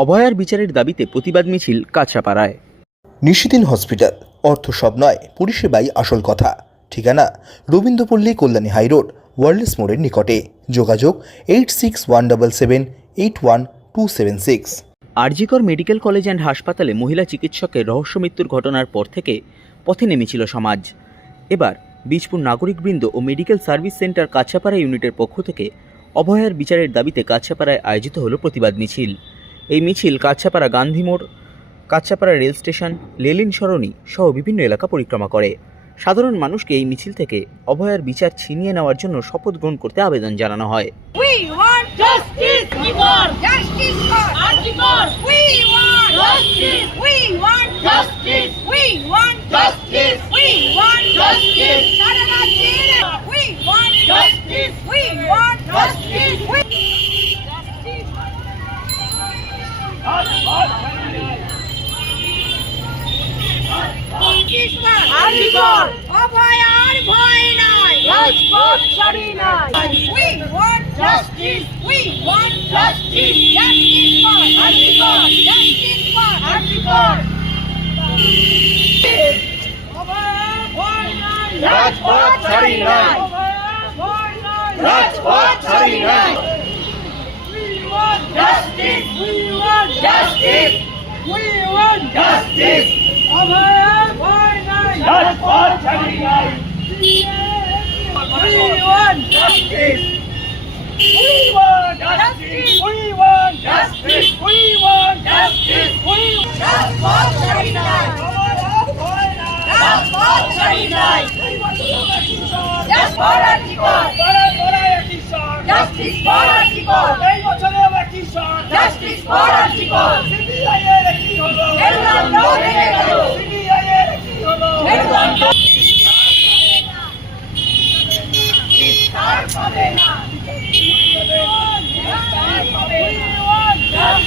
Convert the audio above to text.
অভয়ার বিচারের দাবিতে প্রতিবাদ মিছিল কাছড়াপাড়ায় নিশিদিন হসপিটাল অর্থ সব নয় পরিষেবাই আসল কথা। ঠিকানা রবীন্দ্রপল্লী কল্যাণী হাইরোড ওয়ার্ল্ডস মোড়ের নিকটে। যোগাযোগ eight six one double seven eight one two seven six. RG Kar medical college and হাসপাতালে মহিলা চিকিৎসকের রহস্য মৃত্যুর ঘটনার পর থেকে পথে নেমেছিল সমাজ। এবার বীজপুর নাগরিকবৃন্দ ও মেডিকেল সার্ভিস সেন্টার কাছাপাড়া ইউনিটের পক্ষ থেকে অভয়ার বিচারের দাবিতে কাছাপাড়ায় আয়োজিত হলো প্রতিবাদ মিছিল। এই মিছিল কাছাপাড়া গান্ধী মোড়, Kanchrapara rail station, Lenin Sarani সহ বিভিন্ন এলাকা পরিক্রমা করে। সাধারণ মানুষকে এই মিছিল থেকে অভয়ার বিচার ছিনিয়ে নেওয়ার জন্য শপথ গ্রহণ করতে আবেদন জানানো হয়. আর্জিকর অভয়ার ভয় নাই রাজপথ ছাড়ি নাই we want justice we want justice justice for RG Kar justice for RG Kar অভয়ার ভয় নাই রাজপথ ছাড়ি নাই অভয়ার ভয় নাই রাজপথ ছাড়ি নাই We want justice. We want justice. We want justice. অভয়ার ভয় নাই রাজপথ ছাড়ি নাই We want justice. We want justice. We want justice. We want justice. We রাজপথ ছাড়ি নাই রাজপথ ছাড়ি নাই Just for Archibald. Justice for Archibald. Justice for Archibald. মেরুদণ্ড ভেঙে গেল।